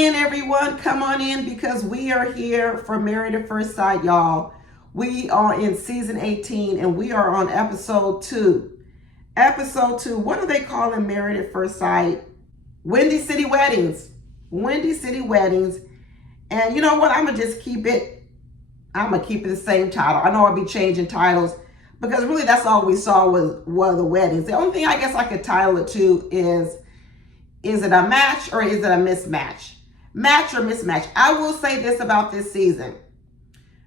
in, everyone. Come on in, because we are here for Married at First Sight, y'all. We are in season 18 and we are on episode 2. Episode 2, what are they calling Married at First Sight? Windy City Weddings. Windy City Weddings. And you know what? I'm going to keep it the same title. I know I'll be changing titles because really that's all we saw was the weddings. The only thing I guess I could title it to is it a match or is it a mismatch? Match or mismatch? I will say this about this season.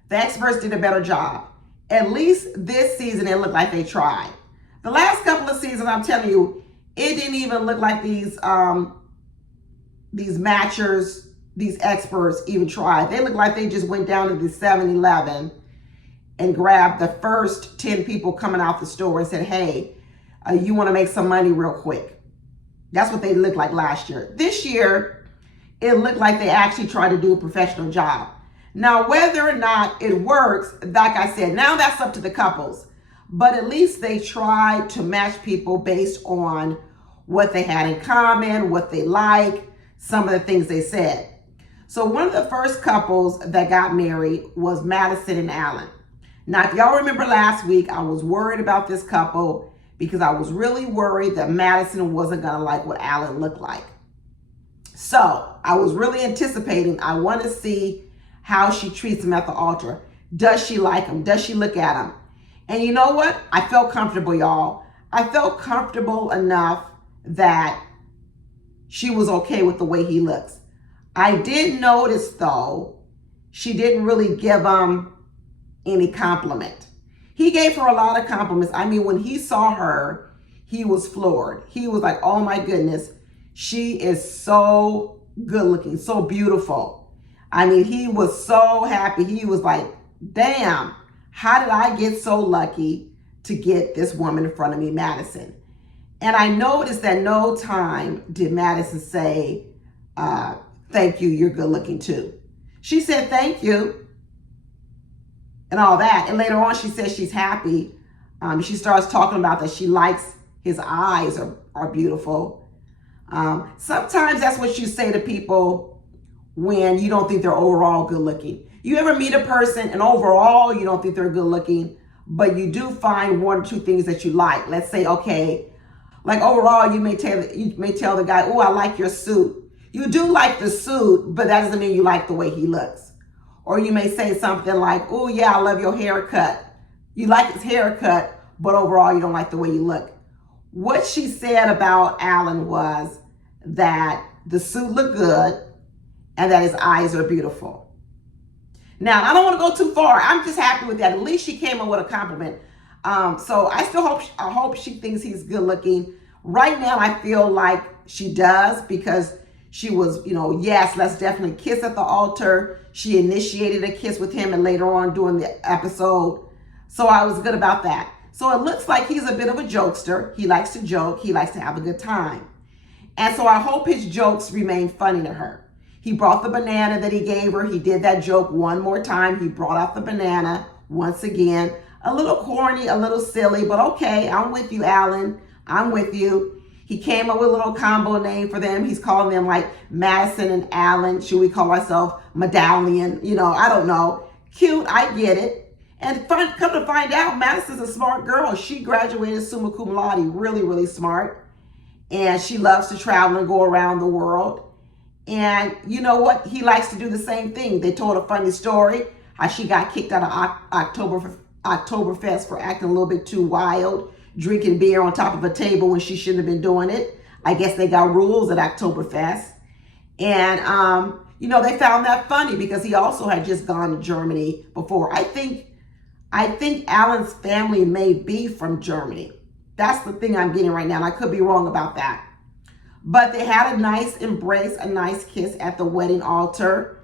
The experts did a better job. At least this season, it looked like they tried. The last couple of seasons, I'm telling you, it didn't even look like these matchers, these experts even tried. They looked like they just went down to the 7-Eleven and grabbed the first 10 people coming out the store and said, hey, you want to make some money real quick. That's what they looked like last year. This year, it looked like they actually tried to do a professional job. Now, whether or not it works, like I said, now that's up to the couples. But at least they tried to match people based on what they had in common, what they like, some of the things they said. So one of the first couples that got married was Madison and Allan. Now, if y'all remember last week, I was worried about this couple because I was really worried that Madison wasn't going to like what Allan looked like. So I was really anticipating, I want to see how she treats him at the altar. Does she like him? Does she look at him? And you know what? I felt comfortable, y'all. I felt comfortable enough that she was okay with the way he looks. I did notice, though, she didn't really give him any compliment. He gave her a lot of compliments. I mean, when he saw her, he was floored. He was like, oh my goodness, she is so good looking, so beautiful. I mean, he was so happy. He was like, damn, how did I get so lucky to get this woman in front of me, Madison? And I noticed that no time did Madison say, thank you, you're good looking too. She said, thank you, and all that. And later on, she says she's happy. She starts talking about that she likes his eyes are beautiful. Sometimes that's what you say to people when you don't think they're overall good looking. You ever meet a person and overall you don't think they're good looking, but you do find one or two things that you like. Let's say, okay, like overall you may tell the guy, oh, I like your suit. You do like the suit, but that doesn't mean you like the way he looks. Or you may say something like, oh yeah, I love your haircut. You like his haircut, but overall you don't like the way you look. What she said about Allan was that the suit looked good and that his eyes are beautiful. Now, I don't want to go too far. I'm just happy with that. At least she came up with a compliment. So I still hope she thinks he's good looking. Right now, I feel like she does because she was, yes, let's definitely kiss at the altar. She initiated a kiss with him and later on during the episode. So I was good about that. So it looks like he's a bit of a jokester. He likes to joke. He likes to have a good time. And so I hope his jokes remain funny to her. He brought the banana that he gave her. He did that joke one more time. He brought out the banana once again. A little corny, a little silly, but okay, I'm with you, Allan. I'm with you. He came up with a little combo name for them. He's calling them like Madison and Allan. Should we call ourselves Medallion? I don't know. Cute, I get it. And come to find out, Madison's a smart girl. She graduated summa cum laude, really, really smart. And she loves to travel and go around the world. And you know what? He likes to do the same thing. They told a funny story, how she got kicked out of Oktoberfest for acting a little bit too wild, drinking beer on top of a table when she shouldn't have been doing it. I guess they got rules at Oktoberfest. And, they found that funny because he also had just gone to Germany before. I think Allan's family may be from Germany. That's the thing I'm getting right now. And I could be wrong about that. But they had a nice embrace, a nice kiss at the wedding altar.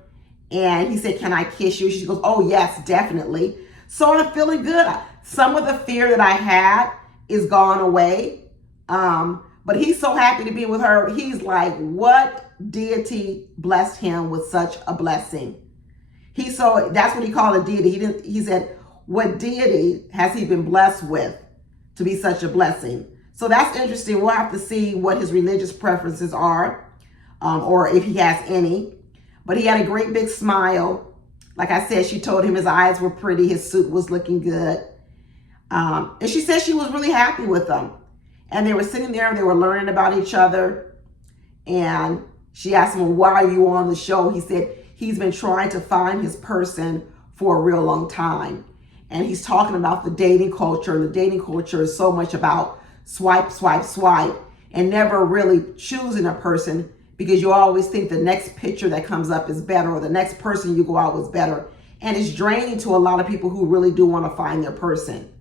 And he said, can I kiss you? She goes, oh, yes, definitely. So I'm feeling good. Some of the fear that I had is gone away. But he's so happy to be with her. He's like, what deity blessed him with such a blessing? That's what he called a deity. He said, what deity has he been blessed with to be such a blessing? So that's interesting. We'll have to see what his religious preferences are, or if he has any. But he had a great big smile. Like I said, she told him his eyes were pretty, his suit was looking good. And she said she was really happy with him. And they were sitting there and they were learning about each other. And she asked him, well, why are you on the show? He said he's been trying to find his person for a real long time. And he's talking about the dating culture. And the dating culture is so much about swipe, swipe, swipe, and never really choosing a person, because you always think the next picture that comes up is better, or the next person you go out with is better. And it's draining to a lot of people who really do want to find their person.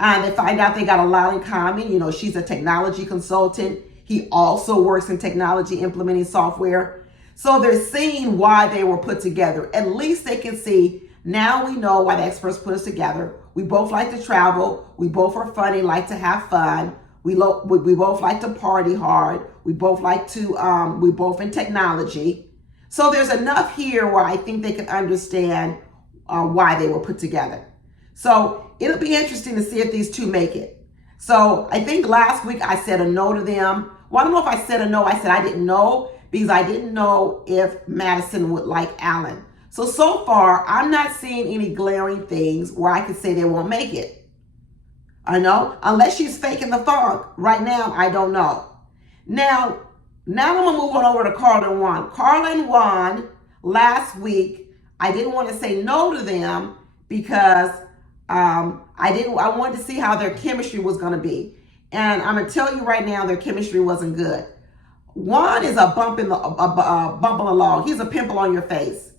And they find out they got a lot in common. You know, she's a technology consultant. He also works in technology implementing software. So they're seeing why they were put together. At least they can see, now we know why the experts put us together. We both like to travel. We both are funny, like to have fun. We both like to party hard. We both like to, we both in technology. So there's enough here where I think they can understand why they were put together. So it'll be interesting to see if these two make it. So I think last week I said a no to them. Well, I don't know if I said a no. I said I didn't know, because I didn't know if Madison would like Allan. So far, I'm not seeing any glaring things where I could say they won't make it. I know, unless she's faking the funk. Right now, I don't know. Now I'm gonna move on over to Carla and Juan. Carla and Juan, last week, I didn't want to say no to them because I wanted to see how their chemistry was gonna be. And I'm gonna tell you right now, their chemistry wasn't good. Juan is a bump along. He's a pimple on your face.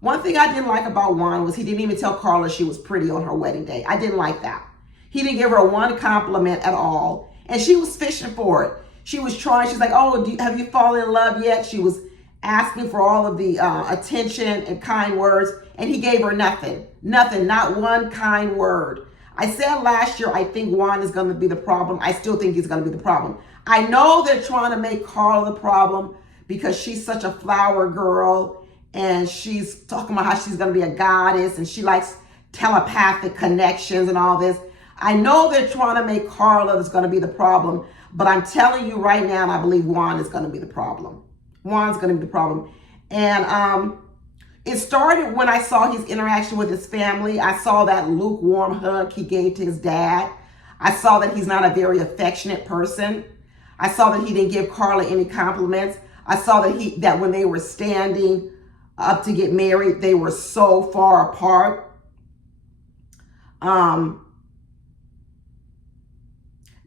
One thing I didn't like about Juan was he didn't even tell Carla she was pretty on her wedding day. I didn't like that. He didn't give her one compliment at all. And she was fishing for it. She was trying. She's like, oh, have you fallen in love yet? She was asking for all of the attention and kind words. And he gave her nothing. Nothing. Not one kind word. I said last year, I think Juan is going to be the problem. I still think he's going to be the problem. I know they're trying to make Carla the problem because she's such a flower girl. And she's talking about how she's going to be a goddess. And she likes telepathic connections and all this. I know they're trying to make Carla is going to be the problem, but I'm telling you right now, and I believe Juan is going to be the problem. Juan's going to be the problem. And it started when I saw his interaction with his family. I saw that lukewarm hug he gave to his dad. I saw that he's not a very affectionate person. I saw that he didn't give Carla any compliments. I saw that when they were standing up to get married, they were so far apart.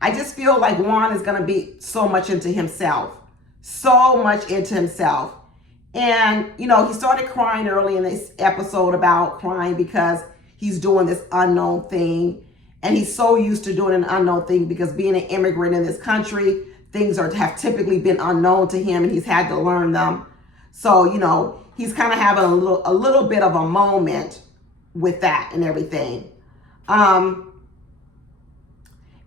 I just feel like Juan is going to be so much into himself. So much into himself. And, you know, he started crying early in this episode about crying because he's doing this unknown thing. And he's so used to doing an unknown thing because being an immigrant in this country, things have typically been unknown to him and he's had to learn them. So, you know, he's kind of having a little bit of a moment with that and everything.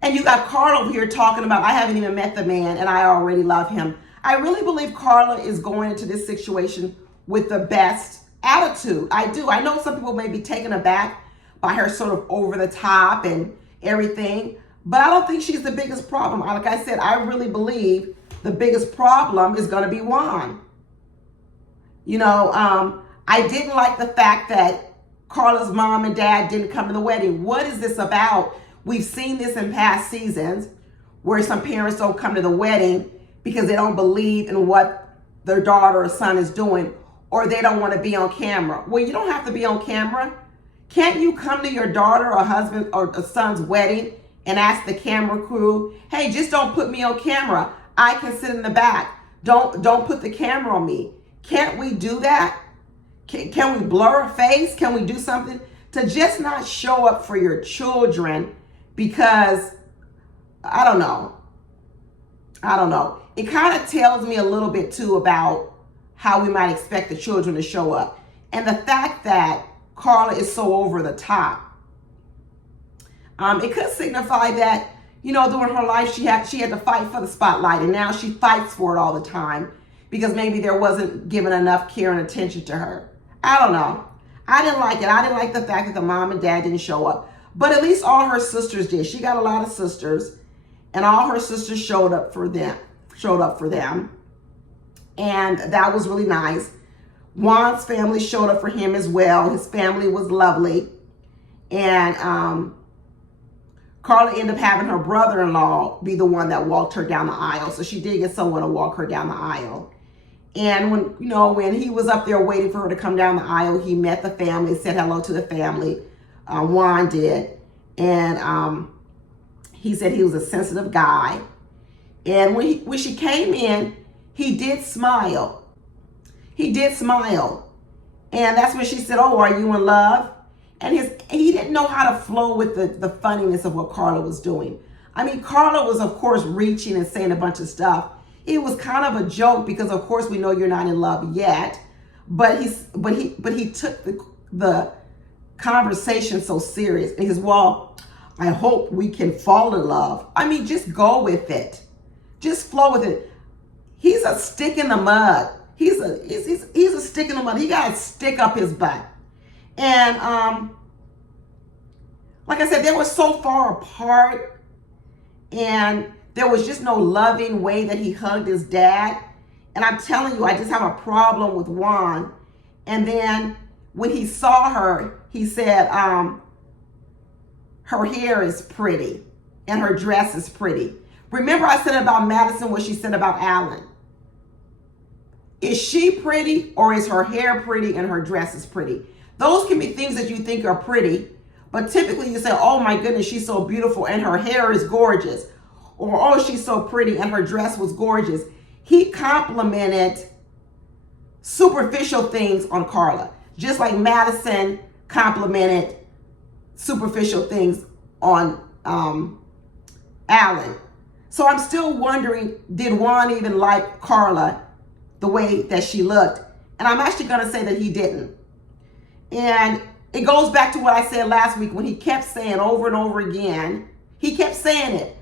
And you got Carla here talking about, I haven't even met the man and I already love him. I really believe Carla is going into this situation with the best attitude. I do. I know some people may be taken aback by her sort of over the top and everything, but I don't think she's the biggest problem. Like I said, I really believe the biggest problem is going to be Juan. You know, I didn't like the fact that Carla's mom and dad didn't come to the wedding. What is this about? We've seen this in past seasons where some parents don't come to the wedding because they don't believe in what their daughter or son is doing, or they don't want to be on camera. Well, you don't have to be on camera. Can't you come to your daughter or husband or a son's wedding and ask the camera crew, hey, just don't put me on camera. I can sit in the back. Don't put the camera on me. Can't we do that? Can we blur a face? Can we do something to just not show up for your children? Because I don't know. It kind of tells me a little bit too about how we might expect the children to show up. And the fact that Carla is so over the top. It could signify that, you know, during her life, she had to fight for the spotlight, and now she fights for it all the time because maybe there wasn't given enough care and attention to her. I don't know. I didn't like it. I didn't like the fact that the mom and dad didn't show up, but at least all her sisters did. She got a lot of sisters, and all her sisters showed up for them, and that was really nice. Juan's family showed up for him as well. His family was lovely. And Carla ended up having her brother-in-law be the one that walked her down the aisle. So she did get someone to walk her down the aisle. And when he was up there waiting for her to come down the aisle, he met the family, said hello to the family. Juan did. And he said he was a sensitive guy. And when she came in, he did smile. He did smile. And that's when she said, "Oh, are you in love?" And he didn't know how to flow with the funniness of what Carla was doing. I mean, Carla was, of course, reaching and saying a bunch of stuff. It was kind of a joke because, of course, we know you're not in love yet. But he took the conversation so serious. And he says, "Well, I hope we can fall in love." I mean, just go with it. Just flow with it. He's a stick in the mud. He's a stick in the mud. He got a stick up his butt. And like I said, they were so far apart, and there was just no loving way that he hugged his dad. And I'm telling you, I just have a problem with Juan. And then when he saw her, he said, her hair is pretty and her dress is pretty. Remember I said about Madison what she said about Allan. Is she pretty, or is her hair pretty and her dress is pretty? Those can be things that you think are pretty, but typically you say, "Oh my goodness, she's so beautiful and her hair is gorgeous." Or, "Oh, she's so pretty and her dress was gorgeous." He complimented superficial things on Carla, just like Madison complimented superficial things on Allan. So I'm still wondering, did Juan even like Carla the way that she looked? And I'm actually going to say that he didn't. And it goes back to what I said last week when he kept saying over and over again, he kept saying it,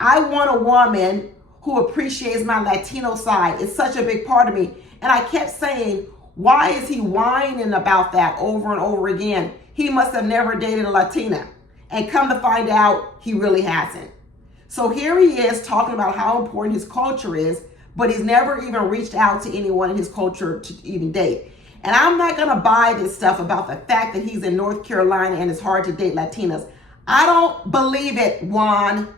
"I want a woman who appreciates my Latino side. It's such a big part of me." And I kept saying, why is he whining about that over and over again? He must have never dated a Latina. And come to find out, he really hasn't. So here he is talking about how important his culture is, but he's never even reached out to anyone in his culture to even date. And I'm not going to buy this stuff about the fact that he's in North Carolina and it's hard to date Latinas. I don't believe it, Juan.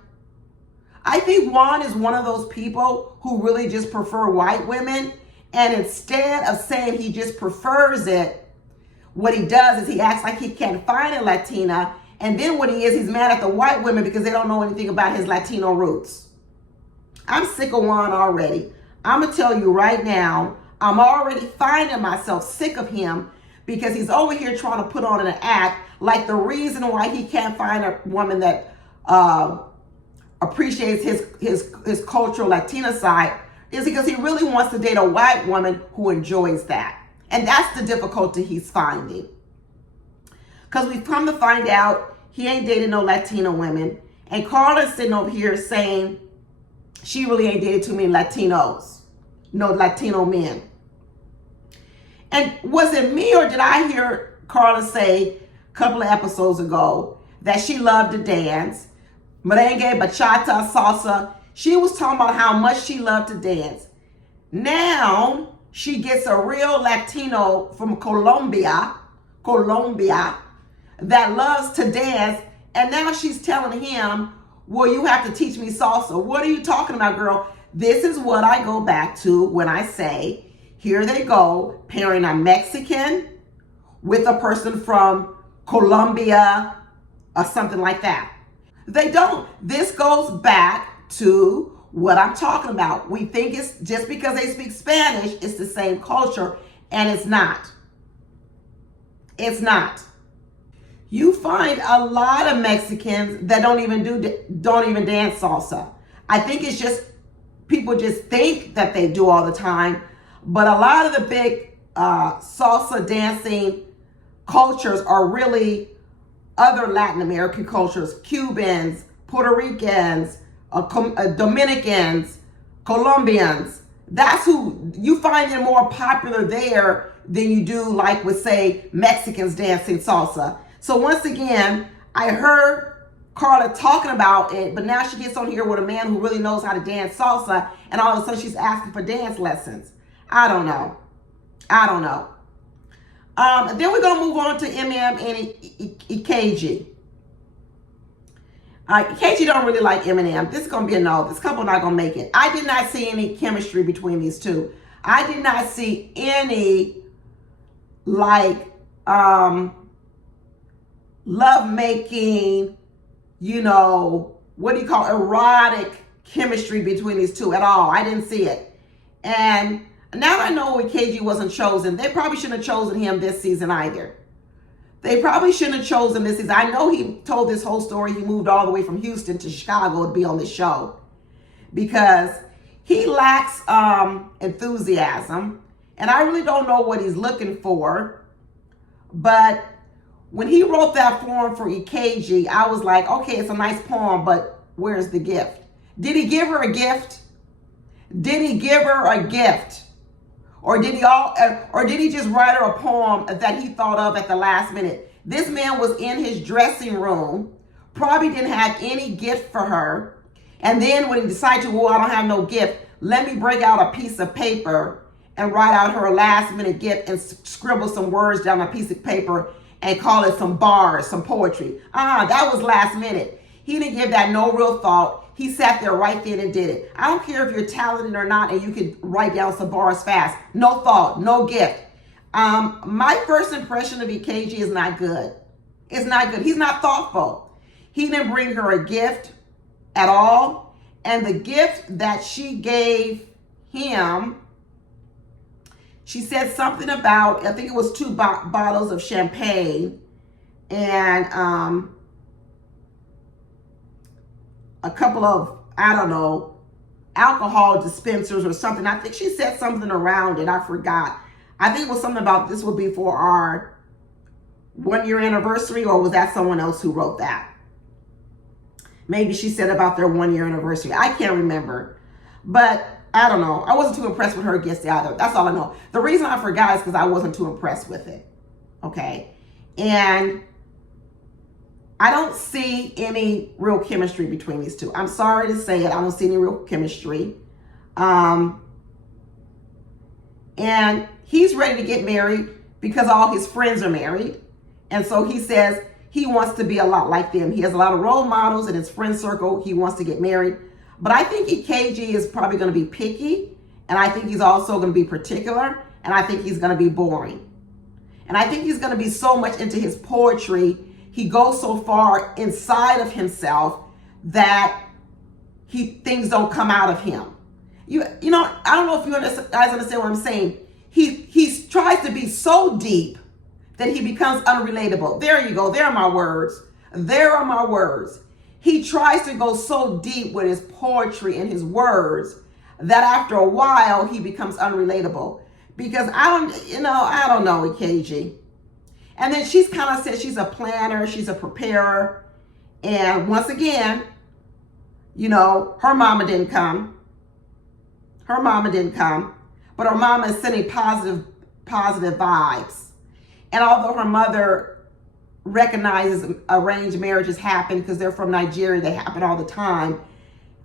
I think Juan is one of those people who really just prefer white women. And instead of saying he just prefers it, what he does is he acts like he can't find a Latina. And then what he is, he's mad at the white women because they don't know anything about his Latino roots. I'm sick of Juan already. I'm going to tell you right now, I'm already finding myself sick of him because he's over here trying to put on an act like the reason why he can't find a woman that appreciates his cultural Latina side is because he really wants to date a white woman who enjoys that. And that's the difficulty he's finding. Because we've come to find out he ain't dated no Latino women. And Carla's sitting over here saying she really ain't dated too many Latinos, no Latino men. And was it me, or did I hear Carla say a couple of episodes ago that she loved to dance, merengue, bachata, salsa? She was talking about how much she loved to dance. Now she gets a real Latino from Colombia, that loves to dance. And now she's telling him, "Well, you have to teach me salsa." What are you talking about, girl? This is what I go back to when I say, here they go, pairing a Mexican with a person from Colombia or something like that. They don't. This goes back to what I'm talking about. We think it's just because they speak Spanish, it's the same culture, and it's not. It's not. You find a lot of Mexicans that don't even dance salsa. I think it's just people just think that they do all the time, but a lot of the big salsa dancing cultures are really other Latin American cultures: Cubans, Puerto Ricans, Dominicans, Colombians. That's who you find it more popular there than you do like with, say, Mexicans dancing salsa. So once again, I heard Carla talking about it, but now she gets on here with a man who really knows how to dance salsa, and all of a sudden she's asking for dance lessons. I don't know. Then we're going to move on to MM and EKG. KG don't really like Eminem. This is going to be a no. This couple not going to make it. I did not see any chemistry between these two. I did not see any, like, love-making, you know, what do you call erotic chemistry between these two at all. I didn't see it. And now that I know why KG wasn't chosen, they probably shouldn't have chosen him this season either. They probably shouldn't have chosen this season. I know he told this whole story. He moved all the way from Houston to Chicago to be on this show because he lacks enthusiasm. And I really don't know what he's looking for. But when he wrote that poem for EKG, I was like, okay, it's a nice poem, but where's the gift? Did he give her a gift? Did he give her a gift? Or did he just write her a poem that he thought of at the last minute? This man was in his dressing room, probably didn't have any gift for her. And then when he decided to, I don't have no gift, let me break out a piece of paper and write out her last minute gift and scribble some words down on a piece of paper and call it some bars, some poetry. That was last minute. He didn't give that no real thought. He sat there right then and did it. I don't care if you're talented or not and you can write down some bars fast. No thought, no gift. My first impression of EKG is not good. It's not good. He's not thoughtful. He didn't bring her a gift at all. And the gift that she gave him, she said something about, I think it was 2 bottles of champagne and a couple of, I don't know, alcohol dispensers or something. I think she said something around it. I forgot. I think it was something about this will be for our 1-year anniversary, or was that someone else who wrote that? Maybe she said about their 1-year anniversary. I can't remember. But I don't know. I wasn't too impressed with her gifts either. That's all I know. The reason I forgot is because I wasn't too impressed with it. Okay. And I don't see any real chemistry between these two. I'm sorry to say it. I don't see any real chemistry. And he's ready to get married because all his friends are married. And so he says he wants to be a lot like them. He has a lot of role models in his friend circle. He wants to get married. But I think EKG is probably going to be picky. And I think he's also going to be particular. And I think he's going to be boring. And I think he's going to be so much into his poetry. He goes so far inside of himself that things don't come out of him. You know, I don't know if you guys understand what I'm saying. He tries to be so deep that he becomes unrelatable. There you go. There are my words. There are my words. He tries to go so deep with his poetry and his words that after a while he becomes unrelatable. Because I don't know EKG. And then she's kind of said she's a planner, she's a preparer. And once again, you know, her mama didn't come. Her mama didn't come. But her mama is sending positive vibes. And although her mother recognizes arranged marriages happen because they're from Nigeria, they happen all the time,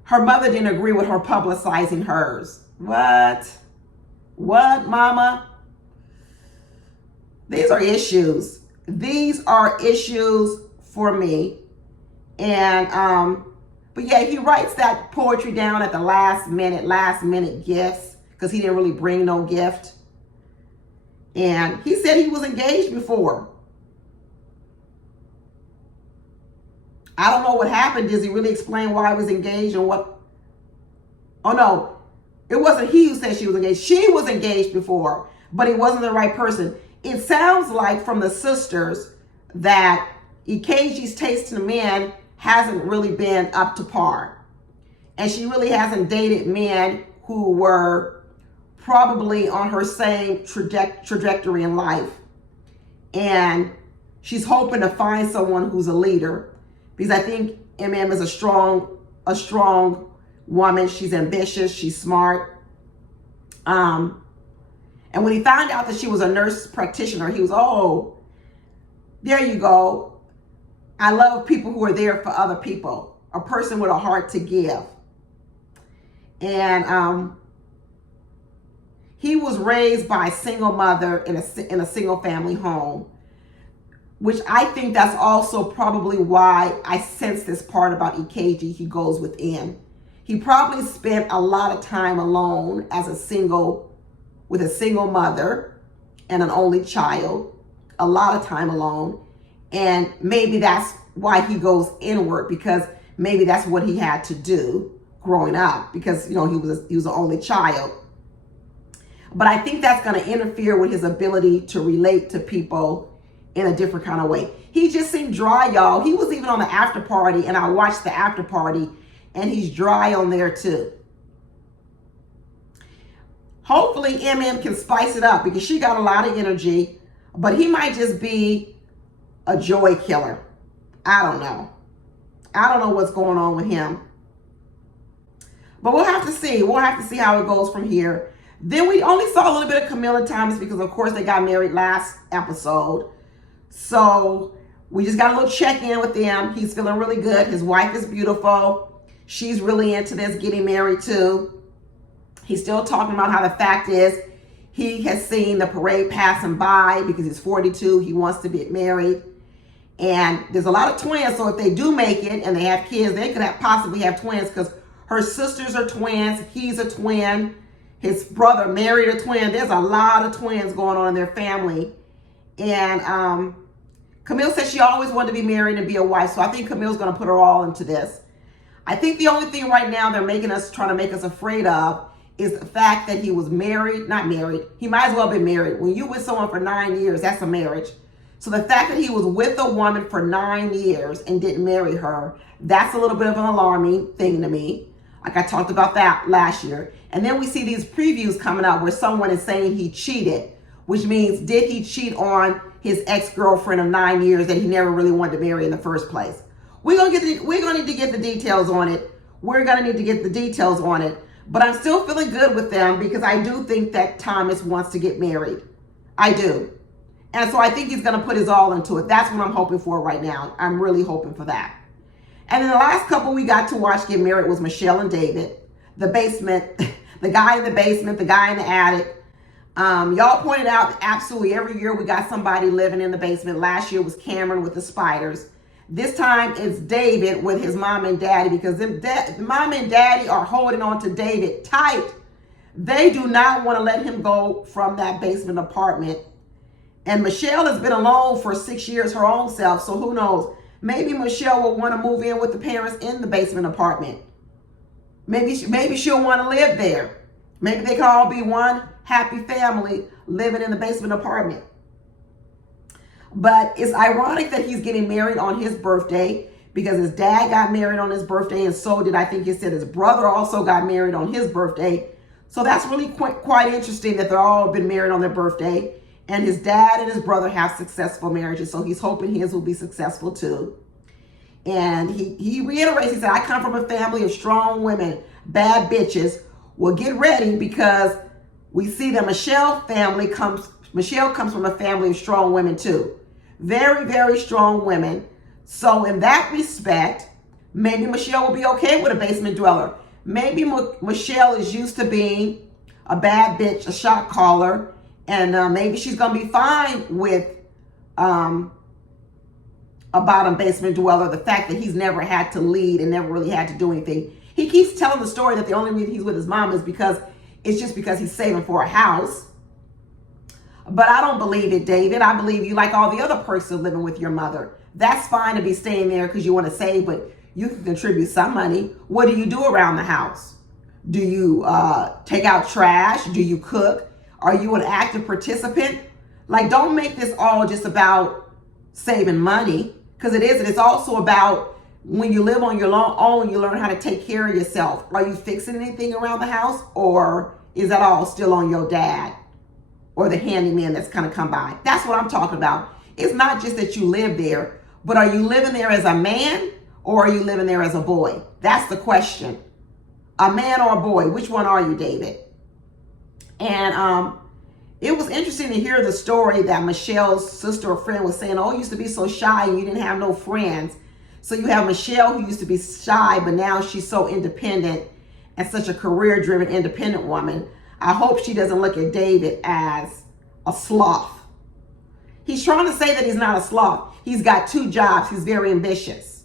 her mother didn't agree with her publicizing hers. What? What, mama? These are issues. These are issues for me. And, but yeah, he writes that poetry down at the last minute gifts because he didn't really bring no gift. And he said he was engaged before. I don't know what happened. Does he really explain why he was engaged and what? Oh no, it wasn't he who said she was engaged. She was engaged before, but he wasn't the right person. It sounds like from the sisters that EKG's taste in men hasn't really been up to par. And she really hasn't dated men who were probably on her same trajectory in life. And she's hoping to find someone who's a leader, because I think MM is a strong woman. She's ambitious, she's smart. And when he found out that she was a nurse practitioner, he was, oh, there you go. I love people who are there for other people, a person with a heart to give. And He was raised by a single mother in a single family home, which I think that's also probably why I sense this part about EKG, he goes within. He probably spent a lot of time alone with a single mother and an only child, a lot of time alone. And maybe that's why he goes inward, because maybe that's what he had to do growing up, because, he was the only child. But I think that's going to interfere with his ability to relate to people in a different kind of way. He just seemed dry, y'all. He was even on the after party, and I watched the after party, and he's dry on there too. Hopefully MM can spice it up, because she got a lot of energy, but he might just be a joy killer. I don't know. I don't know what's going on with him. But we'll have to see. We'll have to see how it goes from here. Then we only saw a little bit of Camille and Thomas, because of course they got married last episode. So we just got a little check-in with them. He's feeling really good. His wife is beautiful. She's really into this, getting married too. He's still talking about how the fact is he has seen the parade passing by, because he's 42. He wants to get married. And there's a lot of twins. So if they do make it and they have kids, they could possibly have twins, because her sisters are twins. He's a twin. His brother married a twin. There's a lot of twins going on in their family. And Camille said she always wanted to be married and be a wife. So I think Camille's going to put her all into this. I think the only thing right now they're trying to make us afraid of is the fact that he was not married. He might as well be married. When you're with someone for 9 years, that's a marriage. So the fact that he was with a woman for 9 years and didn't marry her, that's a little bit of an alarming thing to me. Like I talked about that last year. And then we see these previews coming up where someone is saying he cheated, which means, did he cheat on his ex-girlfriend of 9 years that he never really wanted to marry in the first place? We're going to need to get the details on it. We're going to need to get the details on it. But I'm still feeling good with them, because I do think that Thomas wants to get married. I do. And so I think he's going to put his all into it. That's what I'm hoping for right now. I'm really hoping for that. And then the last couple we got to watch get married was Michelle and David. The basement, the guy in the basement, the guy in the attic. Y'all pointed out absolutely every year we got somebody living in the basement. Last year was Cameron with the spiders. This time it's David with his mom and daddy, because mom and daddy are holding on to David tight. They do not want to let him go from that basement apartment. And Michelle has been alone for 6 years her own self, so who knows? Maybe Michelle will want to move in with the parents in the basement apartment. Maybe she'll want to live there. Maybe they can all be one happy family living in the basement apartment. But it's ironic that he's getting married on his birthday, because his dad got married on his birthday, and so did, I think he said, his brother also got married on his birthday. So that's really quite interesting that they're all been married on their birthday. And his dad and his brother have successful marriages, so he's hoping his will be successful too. And he reiterates, he said, I come from a family of strong women, bad bitches. Well, get ready, because we see that Michelle comes from a family of strong women too. Very, very strong women. So in that respect, maybe Michelle will be okay with a basement dweller. Maybe Michelle is used to being a bad bitch, a shot caller, and maybe she's going to be fine with a bottom basement dweller. The fact that he's never had to lead and never really had to do anything. He keeps telling the story that the only reason he's with his mom is because he's saving for a house. But I don't believe it, David. I believe you like all the other perks of living with your mother. That's fine to be staying there because you want to save, but you can contribute some money. What do you do around the house? Do you take out trash? Do you cook? Are you an active participant? Like, don't make this all just about saving money, because it isn't. It's also about when you live on your own, you learn how to take care of yourself. Are you fixing anything around the house, or is that all still on your dad or the handyman that's going to come by? That's what I'm talking about. It's not just that you live there, but are you living there as a man, or are you living there as a boy? That's the question. A man or a boy? Which one are you, David? And it was interesting to hear the story that Michelle's sister or friend was saying, oh, you used to be so shy and you didn't have no friends. So you have Michelle, who used to be shy, but now she's so independent and such a career-driven, independent woman. I hope she doesn't look at David as a sloth. He's trying to say that he's not a sloth. He's got 2 jobs. He's very ambitious.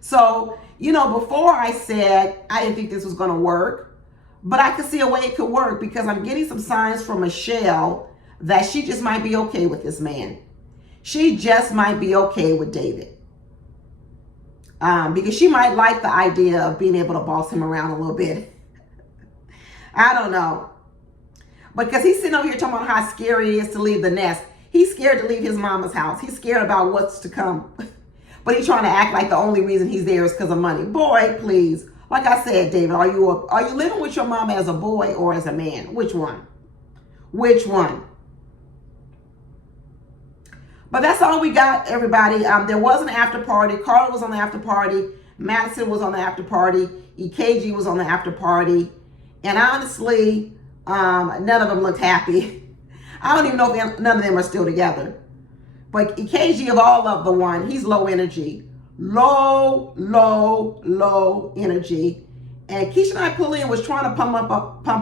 So, before I said I didn't think this was going to work, but I could see a way it could work because I'm getting some signs from Michelle that she just might be okay with this man. She just might be okay with David. Because she might like the idea of being able to boss him around a little bit. I don't know. Because he's sitting over here talking about how scary it is to leave the nest. He's scared to leave his mama's house. He's scared about what's to come. But he's trying to act like the only reason he's there is because of money. Boy, please. Like I said, David, are you living with your mama as a boy or as a man? Which one? Which one? But that's all we got, everybody. There was an after party. Carla was on the after party. Madison was on the after party. EKG was on the after party. And honestly, none of them looked happy. I don't even know if none of them are still together. But EKG of all of the one, he's low energy. Low energy. And Keisha and I pull in was trying to pump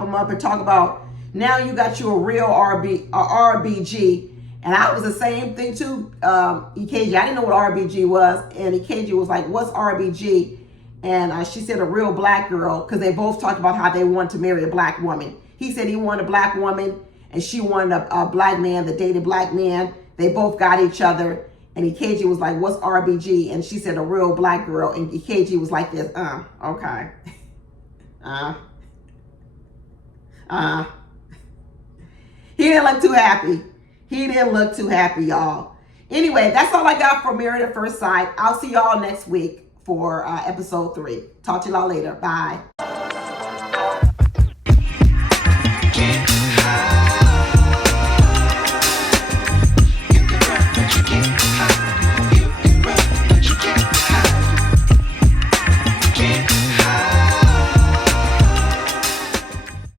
him up and talk about, now you got you a real RBG. And I was the same thing too, EKG. I didn't know what RBG was. And EKG was like, what's RBG? And she said a real black girl, because they both talked about how they wanted to marry a black woman. He said he wanted a black woman, and she wanted a black man that dated black men. They both got each other. And EKG was like, what's RBG? And she said a real black girl. And EKG was like this, okay. He didn't look too happy. He didn't look too happy, y'all. Anyway, that's all I got for Married at First Sight. I'll see y'all next week for episode 3. Talk to y'all later. Bye.